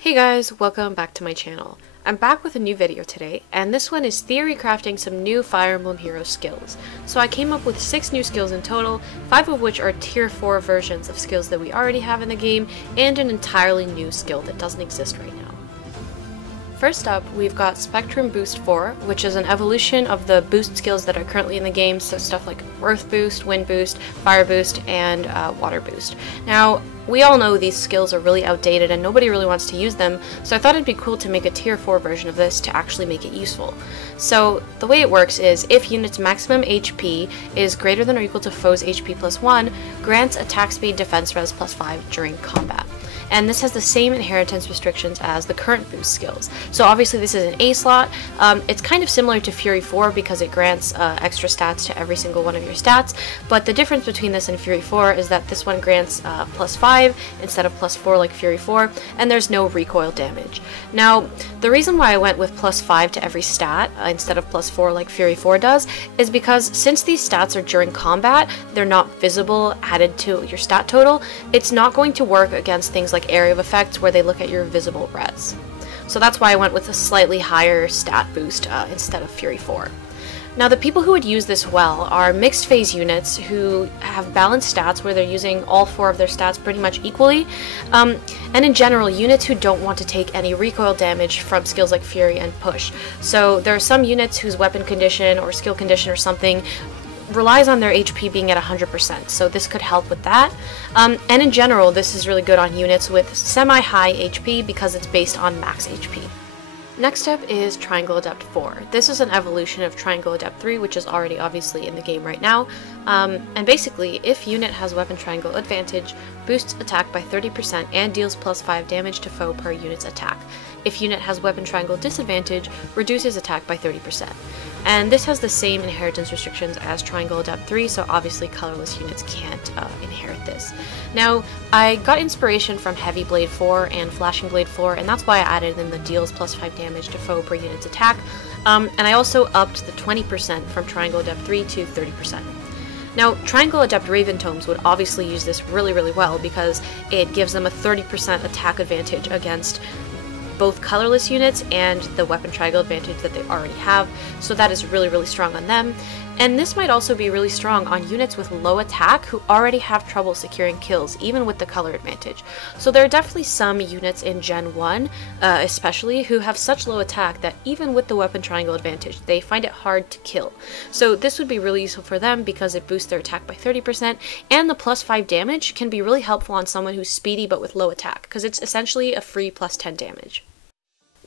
Hey guys, welcome back to my channel. I'm back with a new video today, and this one is theory crafting some new Fire Emblem Heroes skills. So I came up with 6 new skills in total, 5 of which are tier 4 versions of skills that we already have in the game, and an entirely new skill that doesn't exist right now. First up, we've got Spectrum Boost 4, which is an evolution of the boost skills that are currently in the game, so stuff like Earth Boost, Wind Boost, Fire Boost, and Water Boost. Now, we all know these skills are really outdated and nobody really wants to use them, so I thought it'd be cool to make a tier 4 version of this to actually make it useful. So the way it works is, if unit's maximum HP is greater than or equal to foe's HP plus 1, grants attack speed defense res plus 5 during combat. And this has the same inheritance restrictions as the current boost skills. So obviously this is an A slot. It's kind of similar to Fury 4 because it grants extra stats to every single one of your stats, but the difference between this and Fury 4 is that this one grants plus 5 instead of plus 4 like Fury 4, and there's no recoil damage. Now, the reason why I went with plus 5 to every stat instead of plus 4 like Fury 4 does is because since these stats are during combat, they're not visible added to your stat total, it's not going to work against things like area of effects where they look at your visible res. So that's why I went with a slightly higher stat boost instead of Fury 4. Now, the people who would use this well are mixed phase units who have balanced stats where they're using all 4 of their stats pretty much equally, and in general, units who don't want to take any recoil damage from skills like Fury and Push. So there are some units whose weapon condition or skill condition or something relies on their HP being at 100%, so this could help with that. And in general, this is really good on units with semi-high HP because it's based on max HP. Next up is Triangle Adept 4. This is an evolution of Triangle Adept 3, which is already obviously in the game right now. And basically, if unit has Weapon Triangle advantage, boosts attack by 30% and deals plus 5 damage to foe per unit's attack. If unit has Weapon Triangle disadvantage, reduces attack by 30%. And this has the same inheritance restrictions as Triangle Adept 3, so obviously colorless units can't inherit this. Now, I got inspiration from Heavy Blade 4 and Flashing Blade 4, and that's why I added in the deals plus 5 damage to foe per unit's attack, and I also upped the 20% from Triangle Adept 3 to 30%. Now, Triangle Adept Raven Tomes would obviously use this really well because it gives them a 30% attack advantage against both colorless units and the weapon triangle advantage that they already have, so that is really strong on them. And this might also be really strong on units with low attack who already have trouble securing kills, even with the color advantage. So there are definitely some units in Gen 1, especially, who have such low attack that even with the weapon triangle advantage, they find it hard to kill. So this would be really useful for them because it boosts their attack by 30%, and the plus 5 damage can be really helpful on someone who's speedy but with low attack, because it's essentially a free plus 10 damage.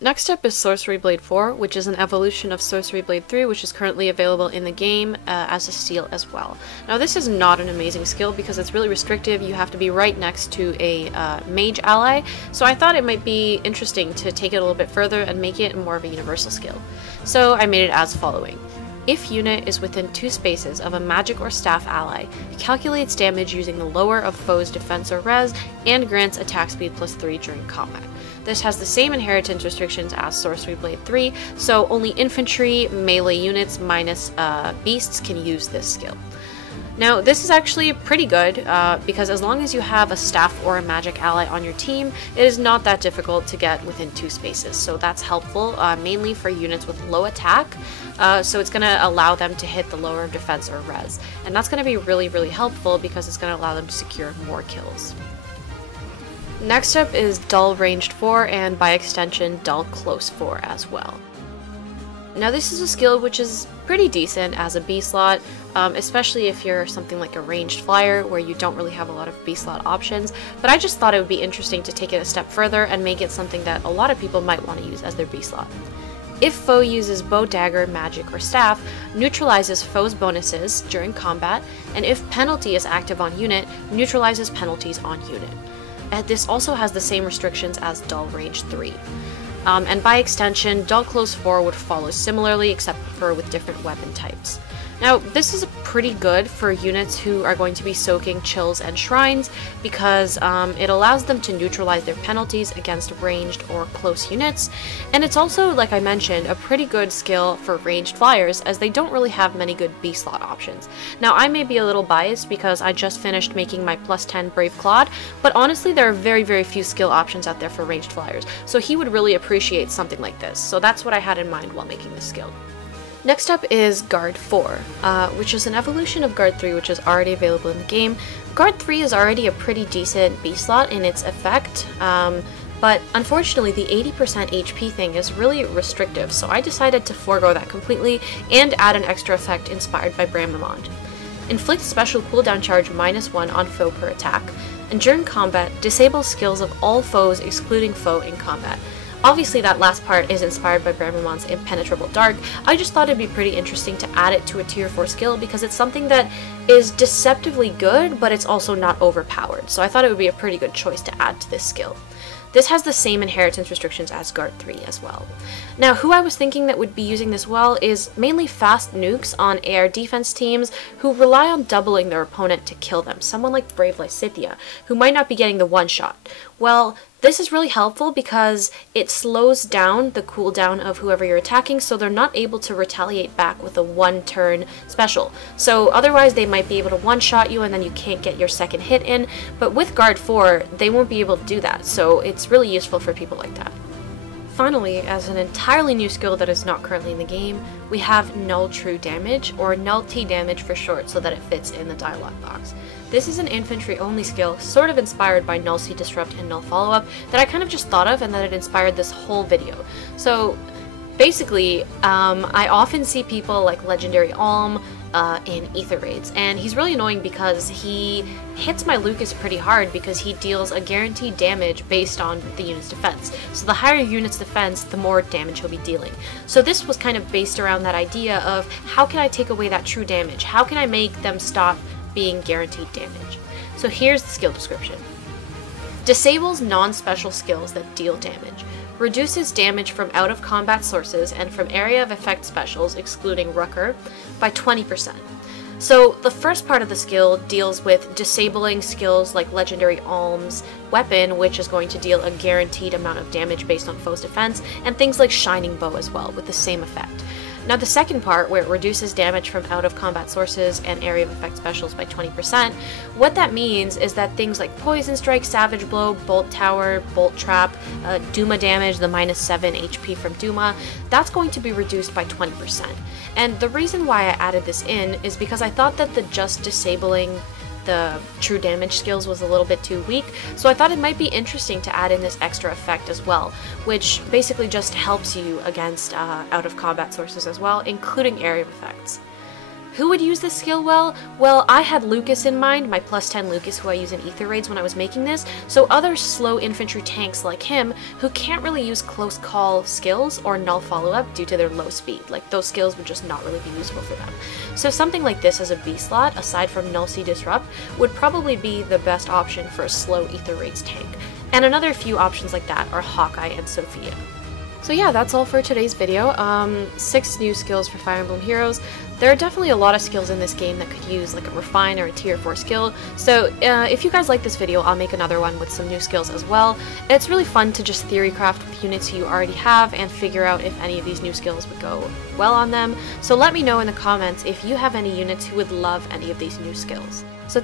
Next up is Sorcery Blade 4, which is an evolution of Sorcery Blade 3, which is currently available in the game as a steal as well. Now, this is not an amazing skill because it's really restrictive. You have to be right next to a mage ally, so I thought it might be interesting to take it a little bit further and make it more of a universal skill. So I made it as following. If unit is within 2 spaces of a magic or staff ally, it calculates damage using the lower of foe's defense or res, and grants attack speed plus 3 during combat. This has the same inheritance restrictions as Sorcery Blade 3, so only infantry, melee units minus beasts can use this skill. Now, this is actually pretty good because as long as you have a staff or a magic ally on your team, it is not that difficult to get within 2 spaces, so that's helpful mainly for units with low attack, so it's going to allow them to hit the lower of defense or res, and that's going to be really helpful because it's going to allow them to secure more kills. Next up is Dull Ranged 4, and by extension Dull Close 4 as well. Now, this is a skill which is pretty decent as a B slot, especially if you're something like a ranged flyer where you don't really have a lot of B slot options, but I just thought it would be interesting to take it a step further and make it something that a lot of people might want to use as their B slot. If foe uses bow, dagger, magic, or staff, neutralizes foe's bonuses during combat, and if penalty is active on unit, neutralizes penalties on unit. And this also has the same restrictions as Dull Range 3. And by extension, Dull Close 4 would follow similarly, except for with different weapon types. Now, this is pretty good for units who are going to be soaking chills and shrines because it allows them to neutralize their penalties against ranged or close units, and it's also, like I mentioned, a pretty good skill for ranged flyers as they don't really have many good B slot options. Now, I may be a little biased because I just finished making my +10 Brave Claude, but honestly there are very, very few skill options out there for ranged flyers, so he would really appreciate something like this, so that's what I had in mind while making this skill. Next up is Guard 4, which is an evolution of Guard 3 which is already available in the game. Guard 3 is already a pretty decent B slot in its effect, but unfortunately the 80% HP thing is really restrictive, so I decided to forego that completely and add an extra effect inspired by Bramamond. Inflict special cooldown charge -1 on foe per attack, and during combat, disable skills of all foes excluding foe in combat. Obviously that last part is inspired by Bramamond's Impenetrable Dark. I just thought it'd be pretty interesting to add it to a tier 4 skill because it's something that is deceptively good, but it's also not overpowered, so I thought it would be a pretty good choice to add to this skill. This has the same inheritance restrictions as Guard 3 as well. Now, who I was thinking that would be using this well is mainly fast nukes on AR defense teams who rely on doubling their opponent to kill them, someone like Brave Lysithea, who might not be getting the one-shot. Well, this is really helpful because it slows down the cooldown of whoever you're attacking, so they're not able to retaliate back with a one-turn special. So otherwise they might be able to one-shot you and then you can't get your second hit in, but with Guard 4, they won't be able to do that, so it's really useful for people like that. Finally, as an entirely new skill that is not currently in the game, we have Null T Damage, or Null T Damage for short so that it fits in the dialogue box. This is an infantry-only skill, sort of inspired by Null C Disrupt and Null Follow-Up, that I kind of just thought of and that it inspired this whole video. So basically, I often see people like Legendary Alm in Ether Raids, and he's really annoying because he hits my Lucas pretty hard because he deals a guaranteed damage based on the unit's defense. So the higher your unit's defense, the more damage he'll be dealing. So this was kind of based around that idea of how can I take away that true damage? How can I make them stop being guaranteed damage? So here's the skill description. Disables non-special skills that deal damage. Reduces damage from out-of-combat sources and from area of effect specials, excluding Rucker, by 20%. So the first part of the skill deals with disabling skills like Legendary Alm's weapon, which is going to deal a guaranteed amount of damage based on foe's defense, and things like Shining Bow as well, with the same effect. Now the second part, where it reduces damage from out-of-combat sources and area of effect specials by 20%, what that means is that things like Poison Strike, Savage Blow, Bolt Tower, Bolt Trap, Duma damage, the -7 HP from Duma, that's going to be reduced by 20%. And the reason why I added this in is because I thought that the just disabling the true damage skills was a little bit too weak, so I thought it might be interesting to add in this extra effect as well, which basically just helps you against out-of-combat sources as well, including area of effects. Who would use this skill well? Well, I had Lucas in mind, my +10 Lucas who I use in Ether Raids when I was making this, so other slow infantry tanks like him who can't really use close call skills or null follow-up due to their low speed, like those skills would just not really be useful for them. So something like this as a B slot, aside from Null C Disrupt, would probably be the best option for a slow Ether Raids tank. And another few options like that are Hawkeye and Sophia. So yeah, that's all for today's video. 6 new skills for Fire Emblem Heroes. There are definitely a lot of skills in this game that could use like a Refine or a tier 4 skill, so if you guys like this video, I'll make another one with some new skills as well. It's really fun to just theory craft with units you already have and figure out if any of these new skills would go well on them, so let me know in the comments if you have any units who would love any of these new skills. So